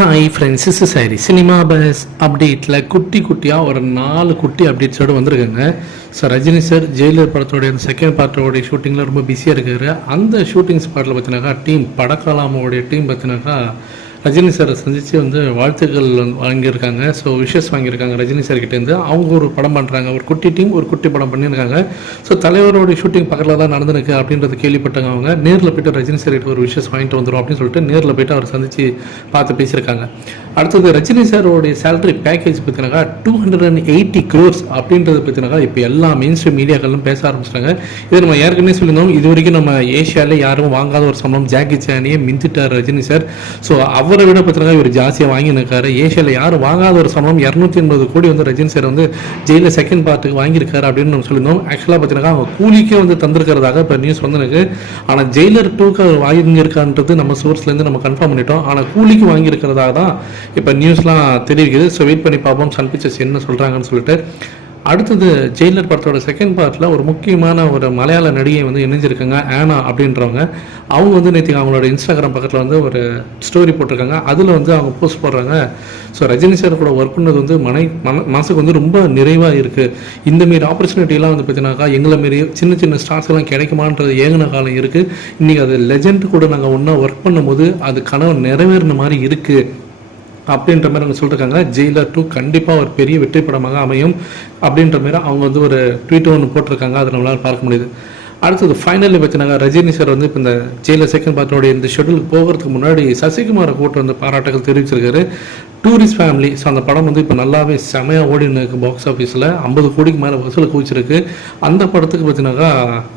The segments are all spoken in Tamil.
Hi friends, is sorry cinema bus அப்டேட்டில் குட்டியாக ஒரு 4 குட்டி அப்டேட்ஸோடு வந்திருக்காங்க. ஸோ ரஜினி சார் ஜெயிலர் படத்தோடைய அந்த செகண்ட் பார்ட்டோடைய ஷூட்டிங்கில் ரொம்ப பிஸியாக இருக்காரு. அந்த ஷூட்டிங் ஸ்பாட்டில் பார்த்தினாக்கா டீம் படக்கலாமோடைய டீம் பார்த்தினாக்கா ரஜினி சாரை சந்தித்து வாழ்த்துக்கள் வாங்கியிருக்காங்க. ஸோ விஷஸ் வாங்கியிருக்காங்க ரஜினி சார்கிட்டேருந்து. அவங்க ஒரு படம் பண்ணுறாங்க, ஒரு குட்டி டீம் ஒரு குட்டி படம் பண்ணியிருக்காங்க. ஸோ தலைவரோடைய ஷூட்டிங் பக்கத்தில் தான் நடந்துருக்கு அப்படின்றது கேள்விப்பட்டாங்க. அவங்க நேரில் போய்ட்டு ரஜினி சார்கிட்ட ஒரு விஷஸ் வாங்கிட்டு வந்துடும் அப்படின்னு சொல்லிட்டு நேரில் போய்ட்டு அவர் சந்தித்து பார்த்து பேசியிருக்காங்க. அடுத்தது ரஜினி சாரோடைய சேலரி பேக்கேஜ் பார்த்தினாக்கா 280 crores அப்படின்றது பார்த்தினாக்கா இப்போ எல்லா மெயின் ஸ்ட்ரீம் மீடியாக்களும் பேச ஆரம்பிச்சிட்டாங்க. இதை நம்ம ஏற்கனவே சொல்லியிருந்தோம். இது வரைக்கும் நம்ம ஏஷியாவில் யாரும் வாங்காத ஒரு சம்பளம், ஜாக்கி சானியே மிஞ்சிட்டார் ரஜினி சார். ஸோ அவரை விட பார்த்தினாக்கா இவர் ஜாஸ்தியாக வாங்கியிருக்காரு. ஏஷியாவில் யாரும் வாங்காத ஒரு சம்பளம் 280 கோடி ரஜினி சார் ஜெயிலில் செகண்ட் பார்ட்டுக்கு வாங்கியிருக்காரு அப்படின்னு நம்ம சொல்லியிருந்தோம். ஆக்சுவலாக பார்த்தினாக்கா அவங்க கூலிக்கே தந்திருக்கிறதாக இப்போ நியூஸ் எனக்கு. ஆனால் ஜெயிலர் 2க்கு அவர் வாங்கியிருக்கான்றது நம்ம சோர்ஸ்லேருந்து நம்ம கன்ஃபார்ம் பண்ணிட்டோம். ஆனால் கூலிக்கு வாங்கியிருக்கிறதாக தான் இப்போ நியூஸ்லாம் தெரிவிக்குது. ஸோ வெயிட் பண்ணி பார்ப்போம் சன் பிக்சர்ஸ் என்ன சொல்கிறாங்கன்னு சொல்லிட்டு. அடுத்தது ஜெயிலர் படத்தோட செகண்ட் பார்ட்டில் ஒரு முக்கியமான ஒரு மலையாள நடிகை இணைஞ்சிருக்காங்க, ஆனா அப்படின்றவங்க. அவங்க நேற்று அவங்களோட இன்ஸ்டாகிராம் பக்கத்தில் ஒரு ஸ்டோரி போட்டிருக்காங்க. அதில் அவங்க போஸ்ட் போடுறாங்க. ஸோ ரஜினி சார் கூட ஒர்க் பண்ணது மனசுக்கு ரொம்ப நிறைவாக இருக்குது. இந்தமாரி ஆப்பர்ச்சுனிட்டிலாம் பார்த்தீங்கன்னாக்கா எங்களை மாரி சின்ன சின்ன ஸ்டார்ஸ்லாம் கிடைக்குமான்றது ஏங்கின காலம் இருக்குது. இன்றைக்கி அது லெஜண்ட் கூட நாங்கள் ஒன்றா ஒர்க் பண்ணும்போது அது கனவு நிறைவேறின மாதிரி இருக்குது அப்படின்ற மாதிரி அவங்க சொல்லியிருக்காங்க. ஜெயிலர் 2 கண்டிப்பாக ஒரு பெரிய வெற்றி படமாக அமையும் அப்படின்ற மாதிரி அவங்க ஒரு ட்வீட் ஒன்று போட்டிருக்காங்க. அதை நம்மளால் பார்க்க முடியுது. அடுத்தது ஃபைனலி பார்த்தீங்கன்னா ரஜினி சார் இப்போ இந்த ஜெயிலர் செகண்ட் பார்ட்டோடைய இந்த ஷெடியூலுக்கு போகிறதுக்கு முன்னாடி சசிகுமாரை கூட்டு பாராட்டுகள் தெரிவிச்சிருக்காரு. Tourist family. ஸோ அந்த படம் இப்போ நல்லாவே செமையாக ஓடினு இருக்குது. பாக்ஸ் ஆஃபீஸில் 50 கோடிக்கு மேலே வசூல் குவிச்சிருக்கு. அந்த படத்துக்கு பார்த்தீங்கன்னாக்கா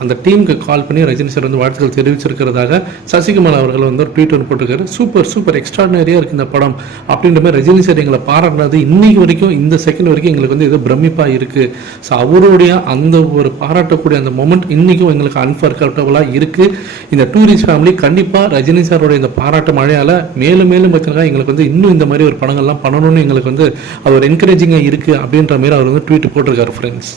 அந்த டீமுக்கு கால் பண்ணி ரஜினி சார் வாழ்த்துக்கள் தெரிவிச்சிருக்கிறதாக சசிகுமார் அவர்கள் ஒரு ட்வீட் ஒன்று போட்டிருக்காரு. சூப்பர் எக்ஸ்ட்ராடினரியாக இருக்குது இந்த படம் அப்படின்ற மாதிரி ரஜினி சார் எங்களை பாராட்டினது இன்னைக்கு வரைக்கும், இந்த செகண்ட் வரைக்கும் எங்களுக்கு இது பிரமிப்பாக இருக்குது. ஸோ அவருடைய அந்த ஒரு பாராட்டக்கூடிய அந்த மொமெண்ட் இன்றைக்கும் எங்களுக்கு அன்ஃபர்கட்டபுளாக இருக்குது. இந்த டூரிஸ்ட் ஃபேமிலி கண்டிப்பாக ரஜினி சாரோடைய இந்த பாராட்டு மழையால் மேலும் பார்த்தீங்கன்னா எங்களுக்கு இன்னும் இந்த மாதிரி ஒரு படங்கள்லாம் பண்ணணும்னு எங்களுக்கு அது ஒரு என்கரேஜிங்காக இருக்குது அப்படின்ற மாதிரி அவர் ட்வீட் போட்டிருக்காரு ஃப்ரெண்ட்ஸ்.